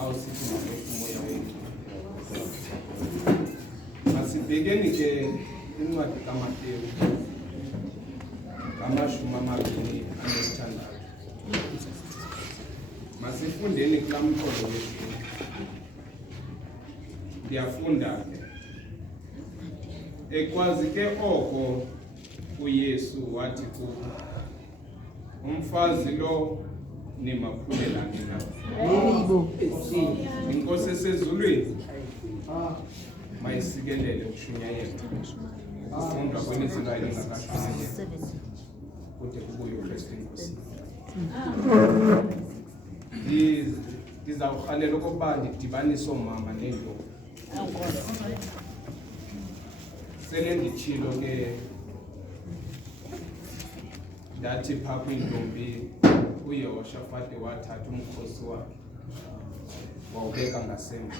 awusithi umoya wethu. Masibhekeni ke incwadi kaMateyu amashumi amabili anesithandathu. Masifundeni kula mqondo wethu. Ndiyafunda ekwazi ke oko uYesu wathi kubo, umfazi lo nimaphulelani na. Inkosi esezulwini mayisikelele ukushunyayela ukufundwa kwelizwi lingakashunyayela kude kubuye uKristu Inkosi. Ndizawurhalela okokuba ndidibanise oomama neentombi. Sele nditshilo ke ndathi phaa kwintombi uYehoshafati wathatha umkhosi wakhe wawubeka ngasemva.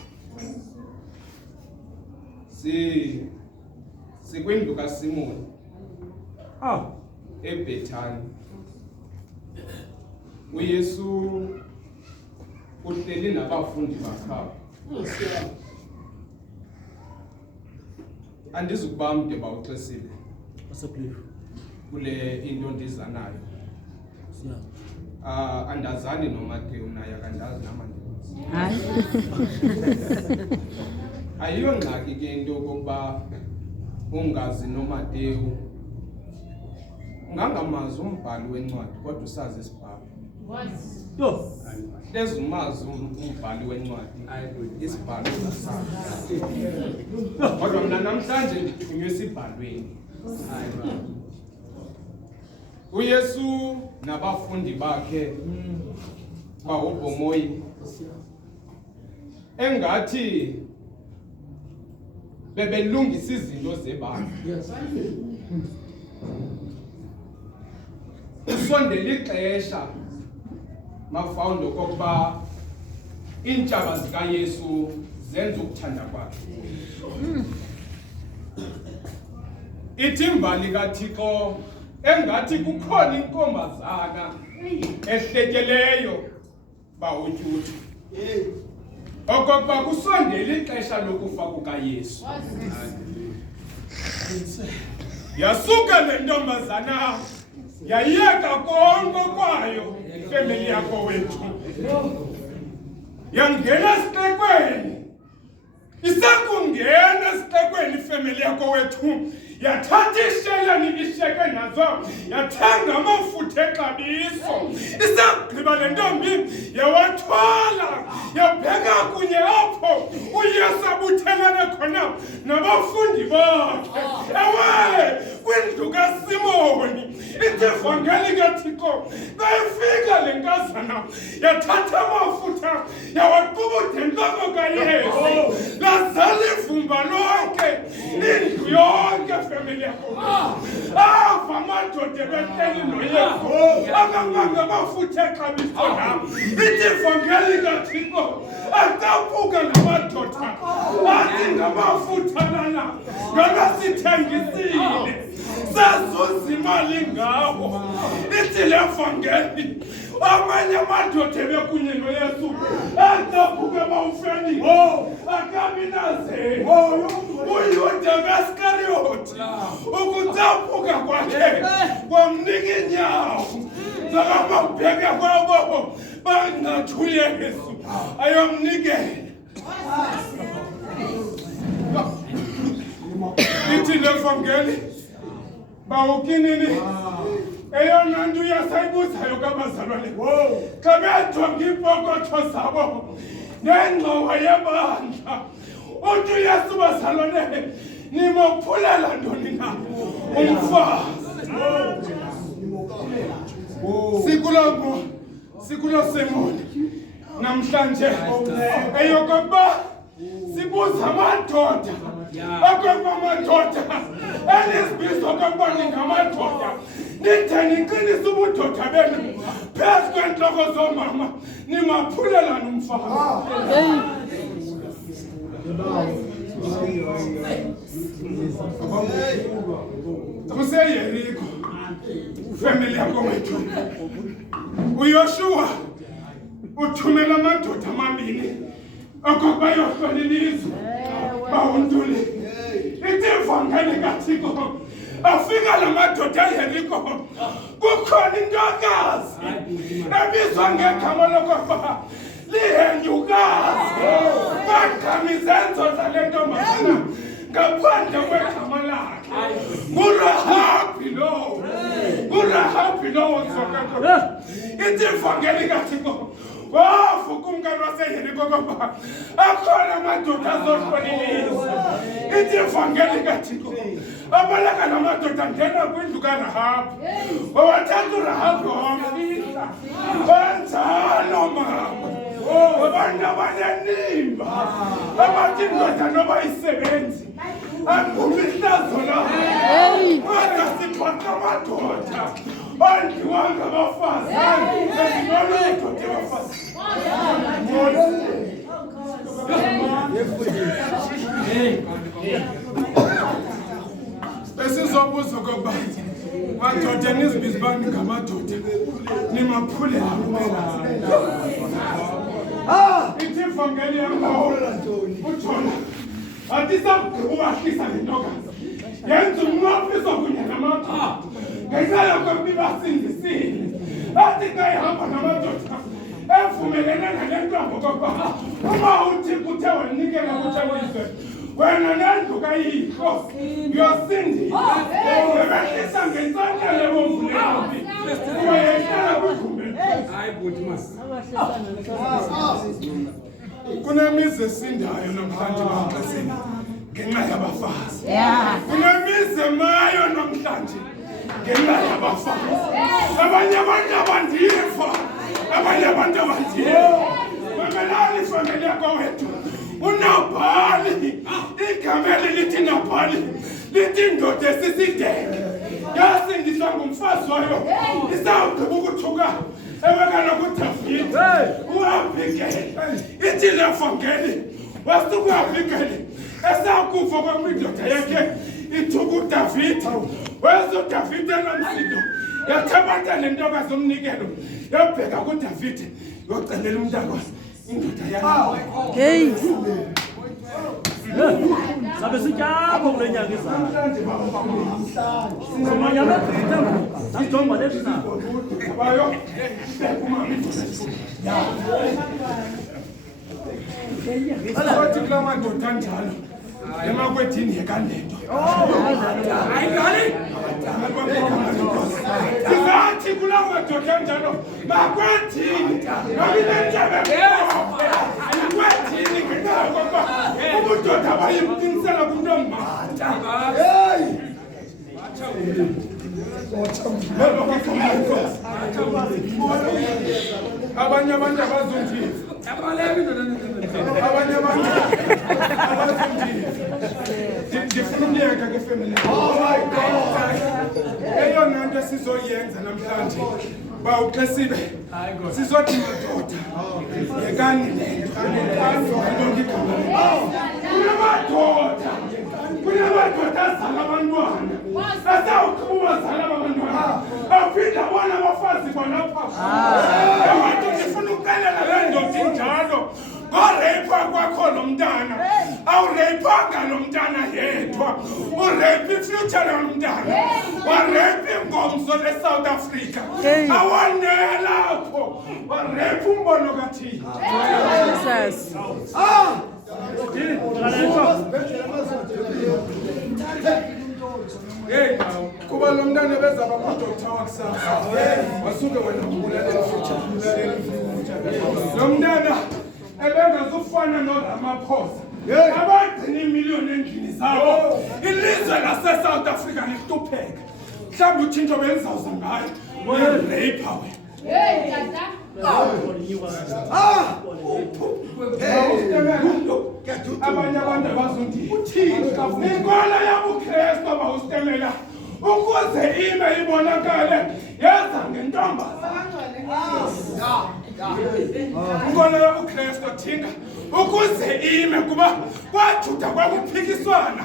Sikwindlu kaSimoni eBhethani. uYesu uhleli nabafundi bakhe. Andizukuba mde bawuxesile kule into ndizanayo. Andazani noMateyu naye akandazi namandizi. Ayiyo ngxaki ke into yokokuba ungazi noMateyu. Ungangamazi umbhali wencwadi kodwa usazi isibhalo. Lezumazi umbhali wencwadi isibhalo sasazi. Kodwa mna namhlanje ndithunywe esibhalweni. uYesu nabafundi bakhe bawubhomoyi engathi bebelungisa izinto zebandla. Usondela ixesha mafawundo kokuba iintshaba zikaYesu zenza ukuthanda kwakhe. Ithi imbali kaThixo engathi kukhona inkombazana ehletyeleyo bawutyuthu. Okokuba kusondela ixesha lokufa kukaYesu. Yasuka le ntombazana yayiyeka konke kwayo ifemeli yakho wethu. Yangena esixekweni. Isakungena esixekweni ifemeli yakho wethu. Yathatha isheleni isheke nazo, yathenga amafutha exabiso. Isagqiba le ntombi yawathwala, yabheka kunye apho uYesu abuthelene khona nabafundi bakhe. Ewe kwindlu kaSimoni. Ithi ivangeli kaThixo bayifika le nkazana yathatha amafutha yawaqubutha entloko kaYesu. Lazala ivumba lonke indlu yonke family yakho. Amadoda behleli noYesu akabanga amafutha exabiso nam. Ithi ivangeli kaThixo ataphuka ngamadoda athi ngamafutha lana ngaba sithengisile sazuza imali ngawo. Ithi le vangeli amanye amadoda ebekunye noYesu ataphuka bawufeni akabi naze uYuda Iskarioti ukutaphuka kwakhe kwamnika inyawo zakababheka kwabo bangathi uYesu ayomnikela. Ithi le vangeli bawukinini eyona nto yasayibuzayo kabazalwane xa bejonga iipokotho zabo nengxowa yebandla. Uthi uYesu bazalwane nimophulela ntoni na umfazi. Sikulo Simoni namhlanje eyokokuba sibuza amadoda okokuba amadoda elizibizo okokuba ningamadoda nitheni niqinise ubudoda benu phezu kweentloko zoomama nimaphulelani umfazi. Kuseyeriko family yakho wethu uYoshua uthumela amadoda amabili okokuba yohlola ilizwe bawuntuli ithi ivangeli kaThixo afika la madoda eYeriko kukhona intokazi ebizwa ngegama lokuba lihenyukazi bagama izenzo zale ntombazana ngaphandle kwegama lakhe ngurahabi lo ozokakho ithi ivangeli kaThixo wavuka umkani waseYeriko koba akhona amadoda azohlola ilizwe ithi ivangeli kaThixo abaleka namadoda ngena kwindlu kaRahabi owathatha uRahabi wamfihla banjalo mama abantu abanenimba abathi indoda noba isebenzi aphuma ihlazo lakho kodwa siphatha amadoda andiwanga abafazi ezinona amadoda abafazi besizobuza okokuba madoda nizibizibani ngamadoda nimaphulelani ithi ivangeli yaNkohla uJona athi sakuwahlisa le ntokazi yenza umnqofiso kunye namadoda ngenxa yokuba ibasindisile athi xa ihamba namadoda evumelene nale ntombi okokuba uma uThixo uthe wanikela kuThixo wena nendlu kayihlo uyosindisa ubehlisa ngentsanyelo ebomvu nembi uyehlala kwigumbi hayi buthi mas kunemizi esindayo namhlanje baxeseni ngenxa yabafazi kunemizi emayo namhlanje ngenxa yabafazi abanye abantu abandiva mamelani ifamili yakho wethu uNabhali igameli lithi Nabhali lithi indoda esisidenge yasindiswa ngumfazi wayo isawugqiba ukuthuka ebekana kuDavide uAbigeli ithi le vangeli wasuka uAbigeli esakufa kwindoda yakhe ithuka uDavide wezo Davide nomsindo yathabatha le ntokazi omnikelo yabheka kuDavide yocelela umntana indoda yakhe hey sabe sityapho kule nyanga izayo somanyana sijonga lesina bayo abathi kula madoda njalo emakwedini yekanento ayingani sizathi kula madoda njalo makwedini kwedini ngenxa yokokuba ubudoda bayimqinisela kuntombata abanye abantu abazundive ndifuna umyeka ngefemeli eyona nto sizoyenza namhlanje bawuxesibe sizothi madoda yekani lento kunamadoda azala abantwana asawuqhuba azala abantwana aphinda bona abafazi bonapha abantu ndifuna ukuxelela le ndoda injalo ngoreyipha kwakho lo mntana awureyipanga lo mntana yedwa ureyipha ifuture lo mntana wareyipha ingomso leSouth Africa awanelapho wareyipha umbono kaThixo kuba lo mntana bezaba amadoda wakusasa wasuke wena ukubulalela ifuture lo mntana ebengazufana noRamaphosa abagcina imiliyoni endlini zabo ilizwe laseSouth Africa lihlupheka mhlawumbe utshintsho belizawuza ngayo wereyipha wena abanye abantu abazundive inkolo yabuKristu abawusitemela ukuze ime ibonakale yeza ngentombazana inkolo yabuKristu thinga ukuze ime kuba kwaJuda kwakuphikiswana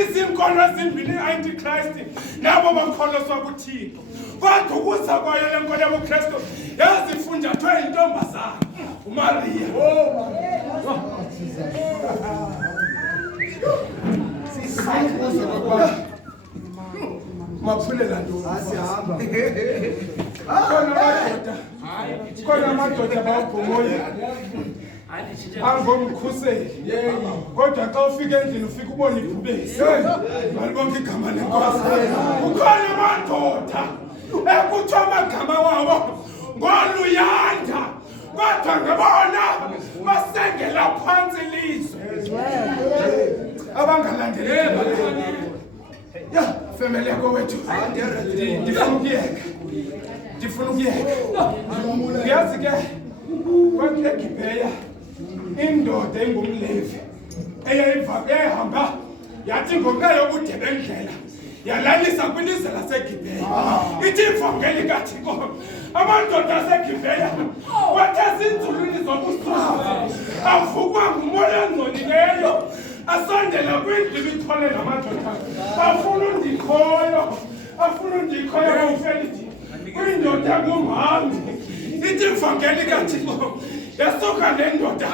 izinkolo ezimbini i-Antichrist nabo bakholoswa kuThixo kodwa ukuza kwayo le nkolo yabuKristu yazifunjathwe intombazana uMaria. Nimaphulelani asihamba. Khona amadoda bawubhomoya. Angomkhuseli. Kodwa xa ufika endlini ufika ubone ibhubesi. Malibonke igama lenkosi. Ukhona amadoda ekuthiwa amagama wabo ngoluyanda. Kodwa ngabona basengela phansi ilizwe. Abangalandeleli. Ya, family yako wethu. Ndifuna ukuyeka. Uyazi ke kwakule Gibheya indoda engumlevi eyayihamba yathi ngonxa yobude bendlela yalalisa kwilizwe laseGibheya. Ithi ivangeli kaThixo amadoda aseGibheya wathatha izinzulwini zobusuku avukwa ngumoya ongcolileyo asondela kwindlu ibithwele namadoda afuna undikhoyo ufelithi kwindoda ngumhambi. Ithi ivangeli kaThixo yasuka le ndoda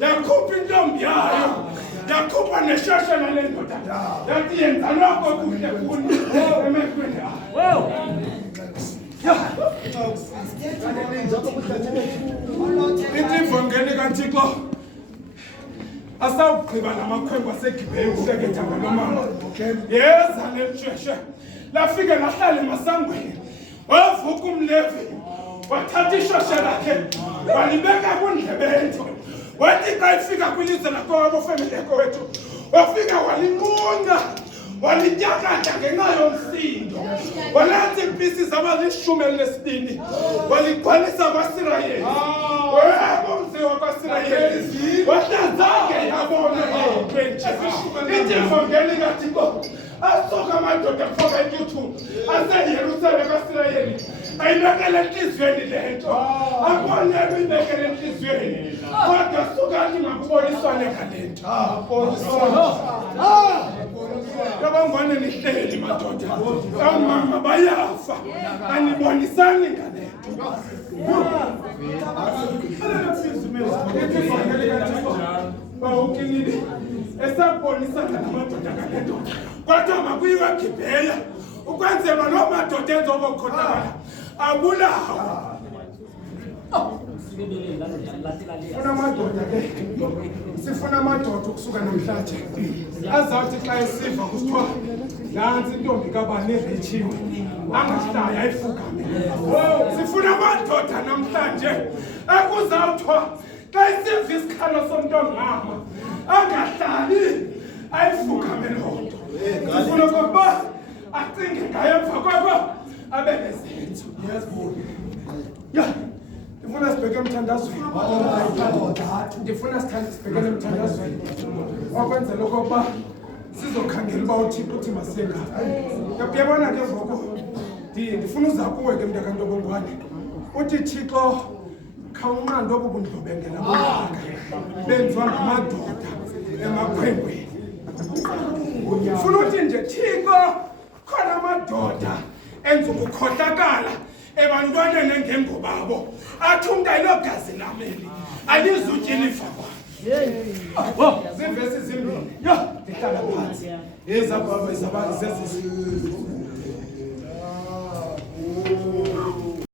yakhupha intombi yayo yakhupha neshashana le ndoda yathi yenza lokho kuhle kuni emehlweni ayo. Ithi ivangeli kaThixo asawugqiba namakhwenkwe aseGibheya ukuhleketha ngalo mama. Yeza lesheshe lafika lahlala emasangweni wavuka umlevi wathatha ishoshe lakhe walibeka kundlebento. Wathi xa ifika kwilizwe lakowabo family yakho wethu wafika walinqunqa walityakatha ngenxa yomsindo. Walenza iipisi zaba-12 waligcwalisa kwaSirayeli. Webo mzi wakwaSirayeli wahlazange yabona nje. Ithi ivangeli kaThixo asuka amadoda kufaka eYouTube aseYerusalema kwaSirayeli ayibekele enhliziyweni le nto. Akubone uyibekele enhliziyweni kodwa suka athi makuboniswane ngale nto. Yabangwane nihleli madoda amama bayafa anibonisani ngale nto. Bawukinile esabonisana namadoda ngale nto. Kodwa makuyiwe eGibheya ukwenzela loo madoda enza okokhohlakala abulawa. Sifuna amadoda ukusuka namhlanje azawuthi xa esiva kusithiwa nantsi intombi kabani erechiwe angahlali ayifukame. Sifuna amadoda namhlanje ekuzawuthiwa xa isiva isikhalo somntongama angahlali ayifukame loo nto. Sifuna okokuba acinge ngayo emva kwako abe nezenzo. Ndifuna sibheke emthandazweni. Ndifuna sibhekele emthandazweni wakwenzela okokuba sizokhangela uba uThixo uthi masenga. Uyabona ke ngoku ndifuna uza kuwe ke mntakantobongwane uthi Thixo khawunqande obu bundlobengela bonyaka benziwa ngamadoda emakhwenkweni. Ndifuna uthi nje Thixo khona amadoda enza ukukhohlakala ebantwaneni engembo babo athi umntu ayilogazi lameli alizutyela ifa kwakhe. Ziivesi zimbini. Ndihlala phansi. Ezababa zezisi